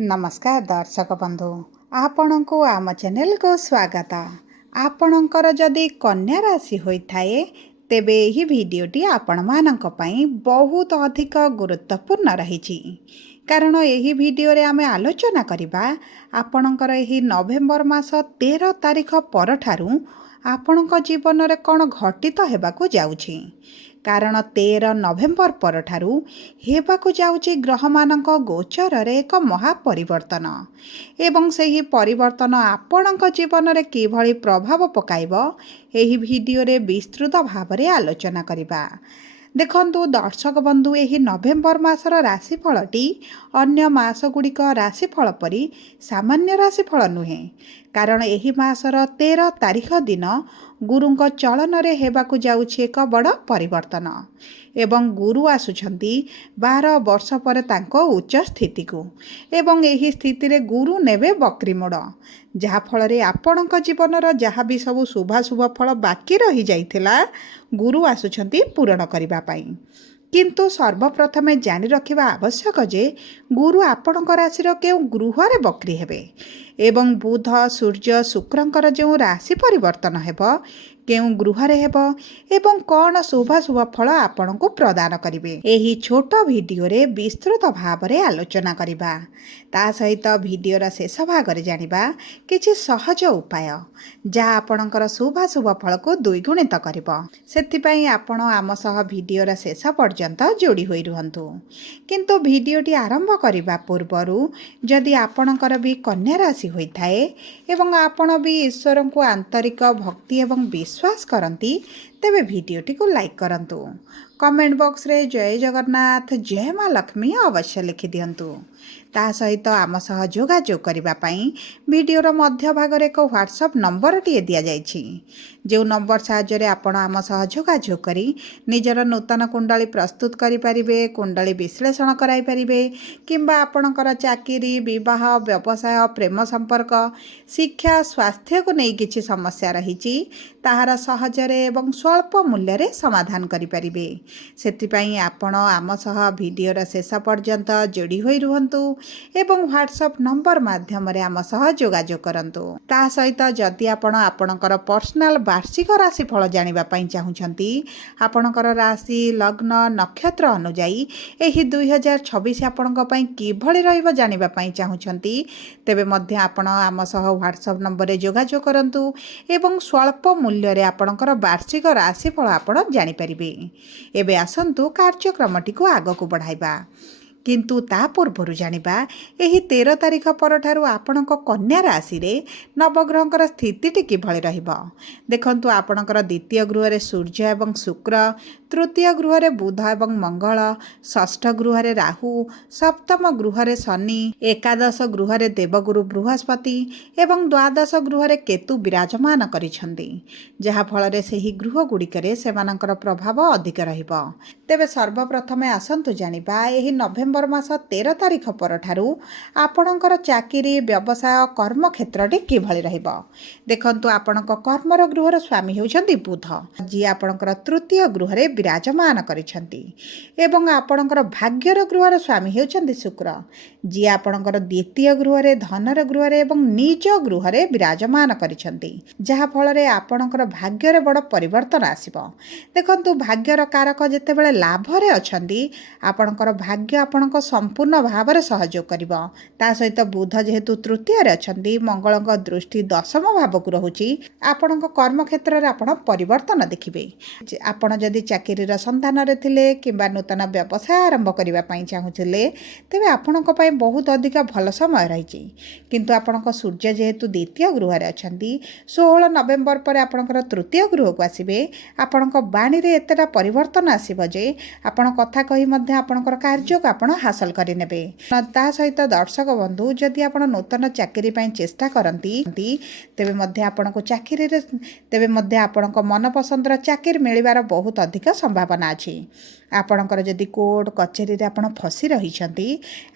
नमस्कार दर्शक बंधु आपण को आम चैनल को स्वागत। आपणकर जदि कन्या राशि होइथाए तेबे यही भिडीओटी आपण मानक पई बहुत अधिक गुरुत्वपूर्ण रही। कारण यही भिडीओ रे आमे आलोचना करिबा आपणकर यही नवेम्बर मास 13 तारिख परठारु आपणक जीवन रे कोन घटित हेबाकू जाउछि। कारण 13 नवेम्बर परठारु हेबाकू जाउछि ग्रहमानक गोचर रे एक महापरिवर्तन एवं सही परिवर्तन आपणक जीवन रे किभଳି प्रभाव पकाइबो एही भिडियो रे विस्तृत भाव रे आलोचना करिबा। देखंतु दर्शक बंधु यही नवेम्बर मासर राशिफलटी अन्य मासगुड़िक राशिफल परी सामान्य राशिफल नुहे। कारण यही मासर 13 तारिख दिन गुरुंक चलन रे हेबाकू जाउछि एक बड़ परिवर्तन एवं गुरु आसुछंती 12 वर्ष पर तांको उच्च स्थिति को एवं यही स्थिति रे गुरु नेबे बक्री मोड़ जहा फल रे आपणक जीवनर जहाँ भी सब शुभाशुभ फल बाकी रही जाइथिला गुरु आसुछंती पूरण करिबा पई। किंतु सर्वप्रथमे जानि रखिबा आवश्यक जे गुरु आपणक राशि केउ गृह रे बक्री हेबे एवं बुध सूर्य शुक्रंकर जो राशि परिवर्तन हेबो केउ गृह रे हेबो एवं कौन शुभाशुभ फल आपण को प्रदान करिवे एही छोट भिडियो रे विस्तृत भाव रे आलोचना करिबा। ता सहित भिडियोर शेष भाग रे जानिबा किछि सहज उपाय जहाँ आपणकर शुभाशुभ फल को द्विगुणित करिबो। सेति पई आपण आम सह भिडियोर शेष पर्यंत जोड़ी होई रुहंतु। किंतु भिडियोटी आरंभ करिबा पूर्वरु जदि आपणकर भी कन्या राशि होइथाए एवं आपण भी ईश्वर को आंतरिक भक्ति एवं विश्वास करती तेबे भिडियोटी को लाइक करंतु। कमेंट बॉक्स रे जय जगन्नाथ जय माँ लक्ष्मी अवश्य लिखि दियंतु। ता सहित आम सह जोगाजोग करिबा पई भिडियोर मध्य भाग रे एक व्हाट्सएप नंबर टिए दिया जाइछि जो नंबर साहाय्य रे आपण आम सह जोगाजोग करी निजर नूतन कुंडली प्रस्तुत करि परिबे कुंडली विश्लेषण कराई परिबे किंबा आपणकर चाकरी विवाह व्यवसाय प्रेम संपर्क शिक्षा स्वास्थ्य को नहीं किछि समस्या रहिछि ताहार सहजरे एवं स्वल्प मूल्य रे समाधान करि परिबे। सेति पई आपण आम सह भिडियोर शेष पर्यंत जोड़ी होई रुहंतु एवं व्हाट्सएप नंबर माध्यम रे आम सह जोगाजोग करंतु। ता सहित जदि आपण आपणकर पर्सनल वार्षिक राशि फल जानिबा पई चाहुछंती आपणकर राशि लग्न नक्षत्र अनुଯାयी एही 2026 आपणक पई किभଳି रहइबो जानिबा पई चाहुछंती तेबे मध्य आपण आम सह व्हाट्सएप नंबर रे जोगाजोग करंतु एवं स्वल्प मूल्य रे आपणकर वार्षिक राशि फल आपण जानि परिबे। एबे आसंतु कार्यक्रमटी को आगो को बढ़ाइबा। किंतु ता पूर्व जानिबा एही 13 तारिख परठारु आपणक कन्या राशि रे नवग्रहंकर स्थितिटी किभଳି रहिबो। देखंतु आपणकर द्वितीय गृह रे सूर्य एवं शुक्र तृतीय गृह रे बुध एवं मंगल षष्ठ गृह रे राहु सप्तम गृह रे शनि एकादश गृह रे देवगुरु बृहस्पति एवं द्वादश गृह रे केतु विराजमान करिछंती जहा फल रे सेही गृह गुड़िकरे सेमानकर प्रभाव अधिक रहिबो। तेबे सर्वप्रथमे आसंतु जानिबा एही नवेम्बर मास 13 तारिख परठारु आपणकर चाकरी व्यवसाय कर्म क्षेत्रटी किभଳି रहिबो। देखंतु आपणक कर्मर गृहर स्वामी हेउछंती बुध जी आपणकर तृतीय गृह रे विराजमान करिछंती एवं आपणकर भाग्यर गृहर स्वामी हेउछंती शुक्र जी आपणकर द्वितीय गृह रे धनर गृह रे एवं निज गृह रे विराजमान करिछंती जहा फल रे आपणकर भाग्य रे बड़ परिवर्तन आसीबो। देखंतु भाग्यर कारक जेतेबेले लाभ रे अछंती आपणकर भाग्य आपणक संपूर्ण भाव रे सहयोग करिवो। ता सहित बुध जेहेतु तृतीय रे अछंती मंगलक दृष्टि दशम भाव को रहुची आपणक कर्म क्षेत्र रे आपण परिवर्तन देखिबे। आपण जदि चाकरी रा संधान रे थिले किंबा नूतन व्यवसाय आरंभ करिबा पई चाहुथिले तेबे आपणक पई बहुत अधिक भल समय रहिची। किंतु आपणक सूर्य जेहेतु द्वितीय गृह रे अछंती 16 नवेम्बर पर आपणकर तृतीय गृह को आसीबे आपणक बाणी रे एतेटा परिवर्तन आसीबो जे आपण कथा कहि मध्ये आपणकर कार्य को आपण हासिल करि नेबे। ता सहित दर्शक बंधु जदि आपण नूतन चाकरी पई चेष्टा करंती तेबे मध्ये आपणको चाकरी रे तेबे मध्ये आपणको मन पसंदर चाकरी मिलिबार बहुत अधिक संभावना अछि। ଆପଣଙ୍କର ଯଦି କୋର୍ଟ କଚେରୀରେ ଆପଣ ଫସି ରହିଛନ୍ତି,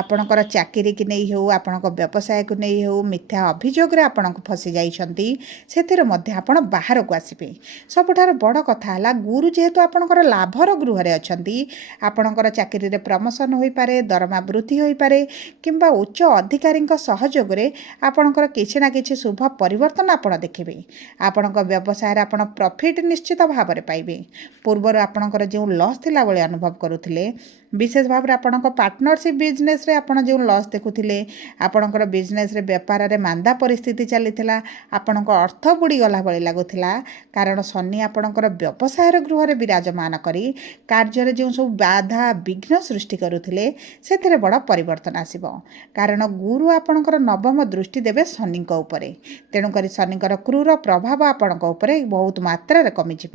ଆପଣଙ୍କର ଚାକିରିକି ନେଇ ହେଉ, ଆପଣଙ୍କ ବ୍ୟବସାୟକୁ ନେଇ ହେଉ, ମିଥ୍ୟା ଅଭିଯୋଗରେ ଆପଣଙ୍କୁ ଫସି ଯାଇଛନ୍ତି, ସେଥିରେ ମଧ୍ୟ ଆପଣ ବାହାରକୁ ଆସିବେ। ସବୁଠାରୁ ବଡ଼ କଥା ହେଲା ଗୁରୁ ଯେହେତୁ ଆପଣଙ୍କର ଲାଭର ଗୃହରେ ଅଛନ୍ତି, ଆପଣଙ୍କର ଚାକିରିରେ ପ୍ରମୋସନ୍ ହୋଇପାରେ, ଦରମା ବୃଦ୍ଧି ହୋଇପାରେ କିମ୍ବା ଉଚ୍ଚ ଅଧିକାରୀଙ୍କ ସହଯୋଗରେ ଆପଣଙ୍କର କିଛି ନା କିଛି ଶୁଭ ପରିବର୍ତ୍ତନ ଆପଣ ଦେଖିବେ। ଆପଣଙ୍କ ବ୍ୟବସାୟରେ ଆପଣ ପ୍ରଫିଟ୍ ନିଶ୍ଚିତ ଭାବରେ ପାଇବେ। ପୂର୍ବରୁ ଆପଣଙ୍କର ଯେଉଁ ଲସ୍ ଥିଲା ଭଳି ଅନୁଭବ କରୁଥିଲେ, ବିଶେଷ ଭାବରେ ଆପଣଙ୍କ ପାର୍ଟନରସିପ୍ ବିଜନେସ୍ରେ ଆପଣ ଯେଉଁ ଲସ୍ ଦେଖୁଥିଲେ, ଆପଣଙ୍କର ବିଜନେସ୍ରେ ବେପାରରେ ମାନ୍ଦା ପରିସ୍ଥିତି ଚାଲିଥିଲା, ଆପଣଙ୍କ ଅର୍ଥ ବୁଡ଼ିଗଲା ଭଳି ଲାଗୁଥିଲା, କାରଣ ଶନି ଆପଣଙ୍କର ବ୍ୟବସାୟର ଗୃହରେ ବିରାଜମାନ କରି କାର୍ଯ୍ୟରେ ଯେଉଁ ସବୁ ବାଧା ବିଘ୍ନ ସୃଷ୍ଟି କରୁଥିଲେ, ସେଥିରେ ବଡ଼ ପରିବର୍ତ୍ତନ ଆସିବ। କାରଣ ଗୁରୁ ଆପଣଙ୍କର ନବମ ଦୃଷ୍ଟି ଦେବେ ଶନିଙ୍କ ଉପରେ। ତେଣୁକରି ଶନିଙ୍କର କ୍ରୂର ପ୍ରଭାବ ଆପଣଙ୍କ ଉପରେ ବହୁତ ମାତ୍ରାରେ କମିଯିବ।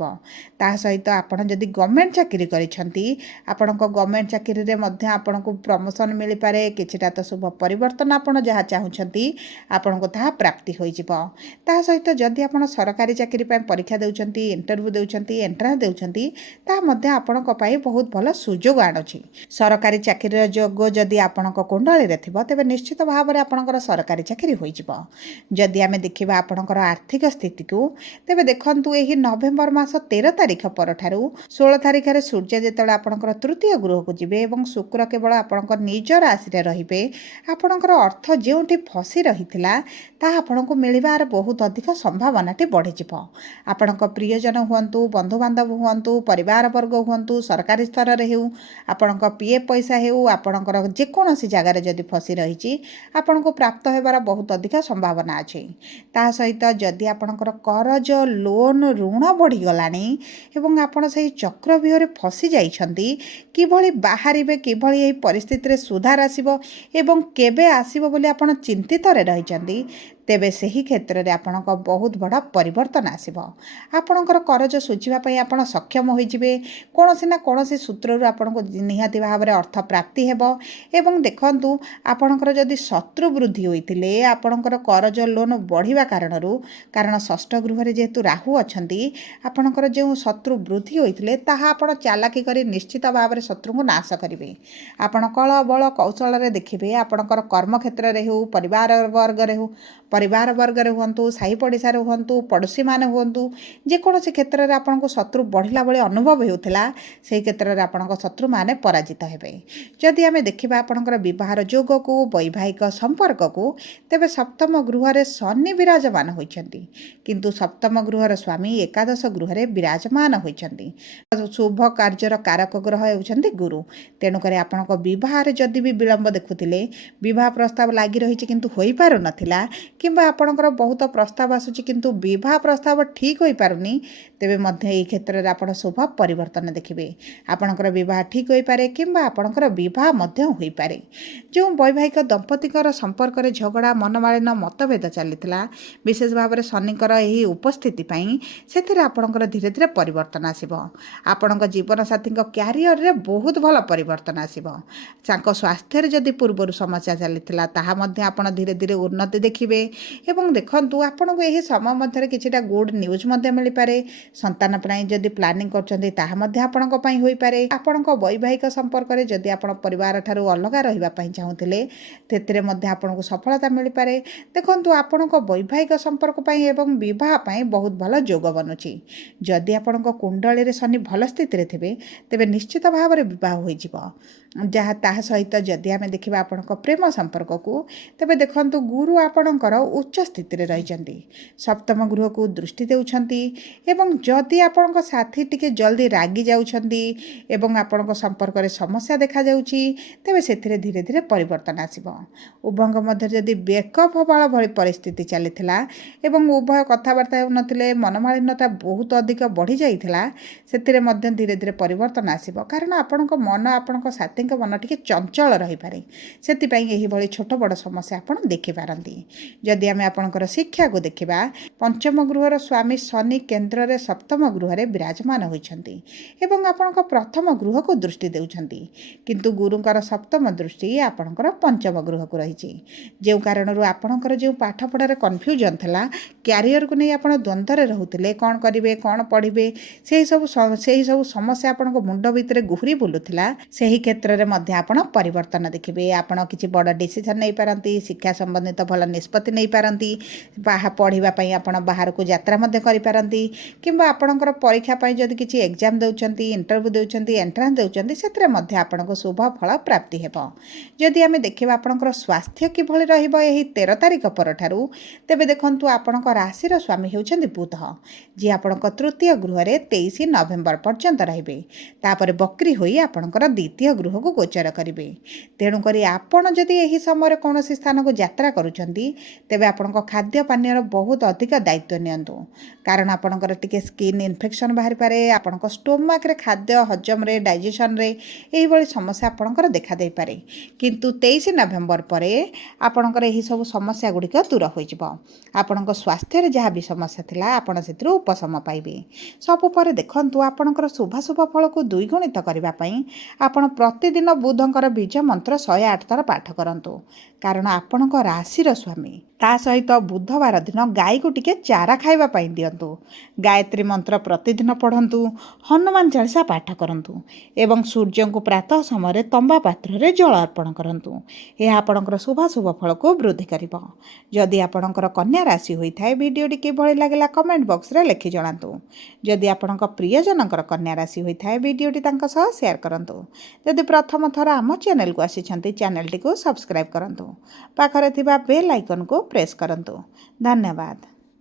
ତା ସହିତ ଆପଣ ଯଦି ଗଭର୍ଣ୍ଣମେଣ୍ଟ ଚାକିରି କରିଛନ୍ତି, ଆପଣଙ୍କ ଗଭର୍ଣ୍ଣମେଣ୍ଟ ଚାକିରିରେ ମଧ୍ୟ ଆପଣଙ୍କୁ ପ୍ରମୋସନ୍ ମିଳିପାରେ। କିଛିଟା ତ ଶୁଭ ପରିବର୍ତ୍ତନ ଆପଣ ଯାହା ଚାହୁଁଛନ୍ତି ଆପଣଙ୍କୁ ତାହା ପ୍ରାପ୍ତି ହୋଇଯିବ। ତା ସହିତ ଯଦି ଆପଣ ସରକାରୀ ଚାକିରି ପାଇଁ ପରୀକ୍ଷା ଦେଉଛନ୍ତି, ଇଣ୍ଟରଭ୍ୟୁ ଦେଉଛନ୍ତି, ଏଣ୍ଟ୍ରାନ୍ସ ଦେଉଛନ୍ତି, ତାହା ମଧ୍ୟ ଆପଣଙ୍କ ପାଇଁ ବହୁତ ଭଲ ସୁଯୋଗ ଆଣୁଛି। ସରକାରୀ ଚାକିରିର ଯୋଗ ଯଦି ଆପଣଙ୍କ କୁଣ୍ଡଳୀରେ ଥିବ, ତେବେ ନିଶ୍ଚିତ ଭାବରେ ଆପଣଙ୍କର ସରକାରୀ ଚାକିରି ହୋଇଯିବ। ଯଦି ଆମେ ଦେଖିବା ଆପଣଙ୍କର ଆର୍ଥିକ ସ୍ଥିତିକୁ, ତେବେ ଦେଖନ୍ତୁ ଏହି ନଭେମ୍ବର ମାସ 13 ତାରିଖ ପରଠାରୁ 16 ତାରିଖରେ ସୂର୍ଯ୍ୟ ଯେତେବେଳେ ଆପଣଙ୍କର ତୃତୀୟ ଗୃହକୁ ଯିବେ ଏବଂ ଶୁକ୍ର କେବଳ ଆପଣଙ୍କ ନିଜ ରାଶିରେ ରହିବେ, ଆପଣଙ୍କର ଅର୍ଥ ଯେଉଁଠି ଫସି ରହିଥିଲା ତାହା ଆପଣଙ୍କୁ ମିଳିବାର ବହୁତ ଅଧିକ ସମ୍ଭାବନାଟି ବଢ଼ିଯିବ। ଆପଣଙ୍କ ପ୍ରିୟଜନ ହୁଅନ୍ତୁ, ବନ୍ଧୁବାନ୍ଧବ ହୁଅନ୍ତୁ, ପରିବାର ବର୍ଗ ହୁଅନ୍ତୁ, ସରକାରୀ ସ୍ତରରେ ହେଉ, ଆପଣଙ୍କ ପିଏଫ୍ ପଇସା ହେଉ, ଆପଣଙ୍କର ଯେକୌଣସି ଜାଗାରେ ଯଦି ଫସି ରହିଛି, ଆପଣଙ୍କୁ ପ୍ରାପ୍ତ ହେବାର ବହୁତ ଅଧିକ ସମ୍ଭାବନା ଅଛି। ତା ସହିତ ଯଦି ଆପଣଙ୍କର କରଜ, ଲୋନ୍, ଋଣ ବଢ଼ିଗଲାଣି ଏବଂ ଆପଣ ସେହି ଚକ୍ରବ୍ୟୁହରେ ଫସି ଯାଇଛନ୍ତି, କିଭଳି ବାହାରିବେ, କିଭଳି ଏହି ପରିସ୍ଥିତିରେ ସୁଧାର ଆସିବ ଏବଂ କେବେ ଆସିବ ବୋଲି ଆପଣ ଚିନ୍ତିତରେ ରହିଛନ୍ତି, ତେବେ ସେହି କ୍ଷେତ୍ରରେ ଆପଣଙ୍କ ବହୁତ ବଡ଼ ପରିବର୍ତ୍ତନ ଆସିବ। ଆପଣଙ୍କର କରଜ ଶୁଝିବା ପାଇଁ ଆପଣ ସକ୍ଷମ ହୋଇଯିବେ। କୌଣସି ନା କୌଣସି ସୂତ୍ରରୁ ଆପଣଙ୍କୁ ନିହାତି ଭାବରେ ଅର୍ଥ ପ୍ରାପ୍ତି ହେବ। ଏବଂ ଦେଖନ୍ତୁ, ଆପଣଙ୍କର ଯଦି ଶତ୍ରୁ ବୃଦ୍ଧି ହୋଇଥିଲେ, ଆପଣଙ୍କର କରଜ ଲୋନ୍ ବଢ଼ିବା କାରଣରୁ, କାରଣ ଷଷ୍ଠ ଗୃହରେ ଯେହେତୁ ରାହୁ ଅଛନ୍ତି, ଆପଣଙ୍କର ଯେଉଁ ଶତ୍ରୁ ବୃଦ୍ଧି ହୋଇଥିଲେ ତାହା ଆପଣ ଚାଲାକି କରି ନିଶ୍ଚିତ ଭାବରେ ଶତ୍ରୁଙ୍କୁ ନାଶ କରିବେ। ଆପଣ କଳ ବଳ କୌଶଳରେ ଦେଖିବେ, ଆପଣଙ୍କର କର୍ମକ୍ଷେତ୍ରରେ ହେଉ, ପରିବାର ବର୍ଗରେ ହୁଅନ୍ତୁ, ସାହି ପଡ଼ିଶାରେ ହୁଅନ୍ତୁ, ପଡ଼ୋଶୀମାନେ ହୁଅନ୍ତୁ, ଯେକୌଣସି କ୍ଷେତ୍ରରେ ଆପଣଙ୍କୁ ଶତ୍ରୁ ବଢ଼ିଲା ଭଳି ଅନୁଭବ ହେଉଥିଲା, ସେହି କ୍ଷେତ୍ରରେ ଆପଣଙ୍କ ଶତ୍ରୁମାନେ ପରାଜିତ ହେବେ। ଯଦି ଆମେ ଦେଖିବା ଆପଣଙ୍କର ବିବାହର ଯୋଗକୁ, ବୈବାହିକ ସମ୍ପର୍କକୁ, ତେବେ ସପ୍ତମ ଗୃହରେ ଶନି ବିରାଜମାନ ହୋଇଛନ୍ତି, କିନ୍ତୁ ସପ୍ତମ ଗୃହର ସ୍ୱାମୀ ଏକାଦଶ ଗୃହରେ ବିରାଜମାନ ହୋଇଛନ୍ତି। ଶୁଭ କାର୍ଯ୍ୟର କାରକ ଗ୍ରହ ହେଉଛନ୍ତି ଗୁରୁ। ତେଣୁକରି ଆପଣଙ୍କ ବିବାହରେ ଯଦି ବି ବିଳମ୍ବ ଦେଖୁଥିଲେ, ବିବାହ ପ୍ରସ୍ତାବ ଲାଗି ରହିଛି କିନ୍ତୁ ହୋଇପାରୁନଥିଲା, କିମ୍ବା ଆପଣଙ୍କର ବହୁତ ପ୍ରସ୍ତାବ ଆସୁଛି କିନ୍ତୁ ବିବାହ ପ୍ରସ୍ତାବ ଠିକ୍ ହୋଇପାରୁନି, ତେବେ ମଧ୍ୟ ଏହି କ୍ଷେତ୍ରରେ ଆପଣ ଶୁଭ ପରିବର୍ତ୍ତନ ଦେଖିବେ। ଆପଣଙ୍କର ବିବାହ ଠିକ୍ ହୋଇପାରେ କିମ୍ବା ଆପଣଙ୍କର ବିବାହ ମଧ୍ୟ ହୋଇପାରେ। ଯେଉଁ ବୈବାହିକ ଦମ୍ପତିଙ୍କର ସମ୍ପର୍କରେ ଝଗଡ଼ା, ମନମାଳିନ, ମତଭେଦ ଚାଲିଥିଲା, ବିଶେଷ ଭାବରେ ଶନିଙ୍କର ଏହି ଉପସ୍ଥିତି ପାଇଁ ସେଥିରେ ଆପଣଙ୍କର ଧୀରେ ଧୀରେ ପରିବର୍ତ୍ତନ ଆସିବ। ଆପଣଙ୍କ ଜୀବନସାଥୀଙ୍କ କ୍ୟାରିୟରରେ ବହୁତ ଭଲ ପରିବର୍ତ୍ତନ ଆସିବ। ତାଙ୍କ ସ୍ୱାସ୍ଥ୍ୟରେ ଯଦି ପୂର୍ବରୁ ସମସ୍ୟା ଚାଲିଥିଲା, ତାହା ମଧ୍ୟ ଆପଣ ଧୀରେ ଧୀରେ ଉନ୍ନତି ଦେଖିବେ। ଏବଂ ଦେଖନ୍ତୁ, ଆପଣଙ୍କୁ ଏହି ସମୟ ମଧ୍ୟରେ କିଛିଟା ଗୁଡ୍ ନ୍ୟୁଜ୍ ମଧ୍ୟ ମିଳିପାରେ। ସନ୍ତାନ ପାଇଁ ଯଦି ପ୍ଲାନିଂ କରୁଛନ୍ତି, ତାହା ମଧ୍ୟ ଆପଣଙ୍କ ପାଇଁ ହୋଇପାରେ। ଆପଣଙ୍କ ବୈବାହିକ ସମ୍ପର୍କରେ ଯଦି ଆପଣ ପରିବାର ଠାରୁ ଅଲଗା ରହିବା ପାଇଁ ଚାହୁଁଥିଲେ, ସେଥିରେ ମଧ୍ୟ ଆପଣଙ୍କୁ ସଫଳତା ମିଳିପାରେ। ଦେଖନ୍ତୁ, ଆପଣଙ୍କ ବୈବାହିକ ସମ୍ପର୍କ ପାଇଁ ଏବଂ ବିବାହ ପାଇଁ ବହୁତ ଭଲ ଯୋଗ ବନୁଛି। ଯଦି ଆପଣଙ୍କ କୁଣ୍ଡଳୀରେ ଶନି ଭଲ ସ୍ଥିତିରେ ଥିବେ, ତେବେ ନିଶ୍ଚିତ ଭାବରେ ବିବାହ ହୋଇଯିବ। ତାହା ସହିତ ଯଦି ଆମେ ଦେଖିବା ଆପଣଙ୍କ ପ୍ରେମ ସମ୍ପର୍କକୁ, ତେବେ ଦେଖନ୍ତୁ, ଗୁରୁ ଆପଣଙ୍କର ଉଚ୍ଚ ସ୍ଥିତିରେ ରହିଛନ୍ତି, ସପ୍ତମ ଗୃହକୁ ଦୃଷ୍ଟି ଦେଉଛନ୍ତି। ଏବଂ ଯଦି ଆପଣଙ୍କ ସାଥୀ ଟିକେ ଜଲ୍ଦି ରାଗି ଯାଉଛନ୍ତି ଏବଂ ଆପଣଙ୍କ ସମ୍ପର୍କରେ ସମସ୍ୟା ଦେଖାଯାଉଛି, ତେବେ ସେଥିରେ ଧୀରେ ଧୀରେ ପରିବର୍ତ୍ତନ ଆସିବ। ଉଭୟଙ୍କ ମଧ୍ୟରେ ଯଦି ବ୍ରେକଅପ୍ ହେବା ଭଳି ପରିସ୍ଥିତି ଚାଲିଥିଲା ଏବଂ ଉଭୟ କଥାବାର୍ତ୍ତା ହେଉନଥିଲେ, ମନମାଳିନ୍ୟତା ବହୁତ ଅଧିକ ବଢ଼ିଯାଇଥିଲା, ସେଥିରେ ମଧ୍ୟ ଧୀରେ ଧୀରେ ପରିବର୍ତ୍ତନ ଆସିବ। କାରଣ ଆପଣଙ୍କ ମନ, ଆପଣଙ୍କ ସାଥୀଙ୍କ ମନ ଟିକେ ଚଞ୍ଚଳ ରହିପାରେ, ସେଥିପାଇଁ ଏହିଭଳି ଛୋଟ ବଡ଼ ସମସ୍ୟା ଆପଣ ଦେଖିପାରନ୍ତି। ଯଦି जदि आम आपणकर शिक्षा को देखा पंचम गृहर स्वामी शनि केन्द्र में सप्तम गृह विराजमान होती आपण प्रथम गृह को दृष्टि देउछंती किंतु गुरुंकर सप्तम दृष्टि आपणकर पंचम गृह को रही जो कारण आपणकर जो पाठपढ़ार कन्फ्यूजन था क्यारियर को नहीं आप द्वंद्व रोते कौन करेंगे कौन पढ़े से सब समस्या आपण मुंड भितर घूरी बुलूला से ही क्षेत्र में आप परिवर्तन देखिए आपड़ किसी बड़ डिसीजन नहीं पारती शिक्षा संबंधित भल निष्पत्ति नहीं पारती पढ़ाई आप बाहर को यात्रा करपारती कि आपणकर परीक्षा जदि किसी एग्जाम दौरान इंटरव्यू दौरान एंट्रांस दौरान से आपको शुभ फल प्राप्ति हे जदि आम देखा आपणकर स्वास्थ्य किभली रहिबो एही 13 तारिख परठारु तेबे देखंतु आपणकर राशिर स्वामी होउछन्ति बुध जी आपणकर तृतीय गृह रे 23 नवेम्बर पर्यंत रहिबे तापर बकरी होई आपणकर द्वितीय गृह को गोचर करिवे तेणु करी आपण जदि एही समय कौनसी स्थान को यात्रा करूछन्ति तेबे आपणकर खाद्य पानीय बहुत अधिक दायित्व नियंतु कारण आपणकर टिके स्किन इन्फेक्शन बाहरी पारे आपणकर स्टोमाक रे खाद्य हजम रे डाइजेशन रे एही बळी समस्या आपणकर देखा देई पारे किंतु 23 नवेम्बर परे आपणकर एही सब समस्या गुड़िक दूर हो आपण स्वास्थ्य जहाँ भी समस्या थिला आपण से उपशम पाइबे सबु पर देखंतु आपणकर शुभाशुभ फल को द्विगुणित करने आपण प्रतिदिन बुधंकर बीज मंत्र 108 थर पाठ करंतु कारण आपण राशिर स्वामी ता सहित बुधवार दिन गाई को टिके चारा खाइबा पाई दियंतु गायत्री मंत्र प्रतिदिन पढ़ंतु हनुमान चालीसा पाठ करंतु एवं सूर्य को प्रातः समय तंबा पात्र रे जल अर्पण करंतु यह आपणकर शुभाशुभ फल को वृद्धि करिबो जदि आपणकर कन्या राशि होइथाय वीडियोटी किभଳି लागला कमेंट बॉक्स रे लिखि जणांतु जदि आपणक प्रियजनकर कन्या राशि होइथाय वीडियोटी तांक सह शेयर करंतु जदि प्रथम थर आम चैनल को आसिछन्ति चैनल टी को सब्सक्राइब करंतु पाखरे थिबा बेल आइकन को प्रेस करंतु धन्यवाद।